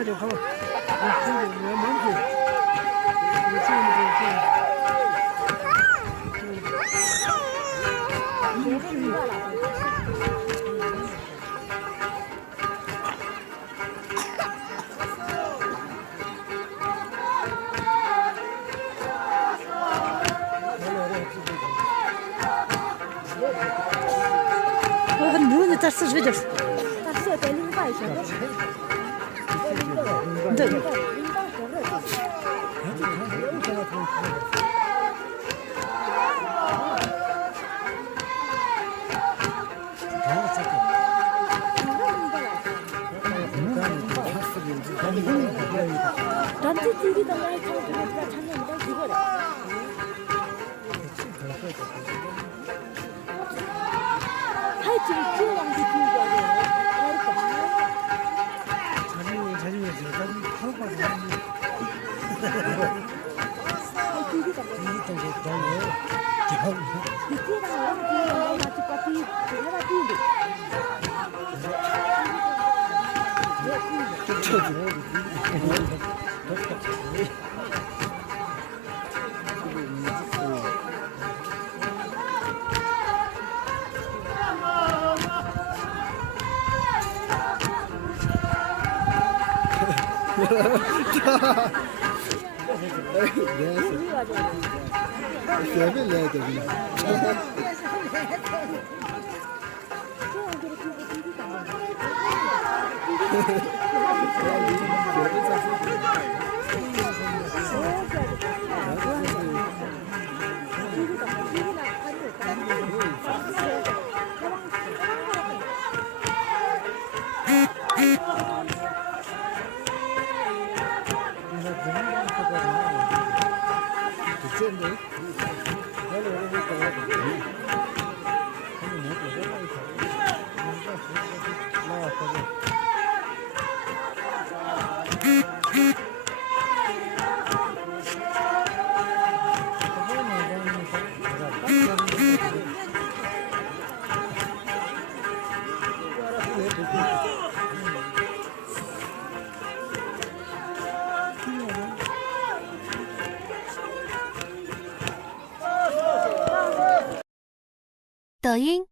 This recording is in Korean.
妈就好，我忙去，我这。 누구는 다 쓰셔도 다 써야 되는 거 아니죠? 네. 단체 TV도 많이 찾아보니까 작년보다 그거래. 하이트를 키워가면서 키우고 하네요. 자주 지금 하고 가서抖音。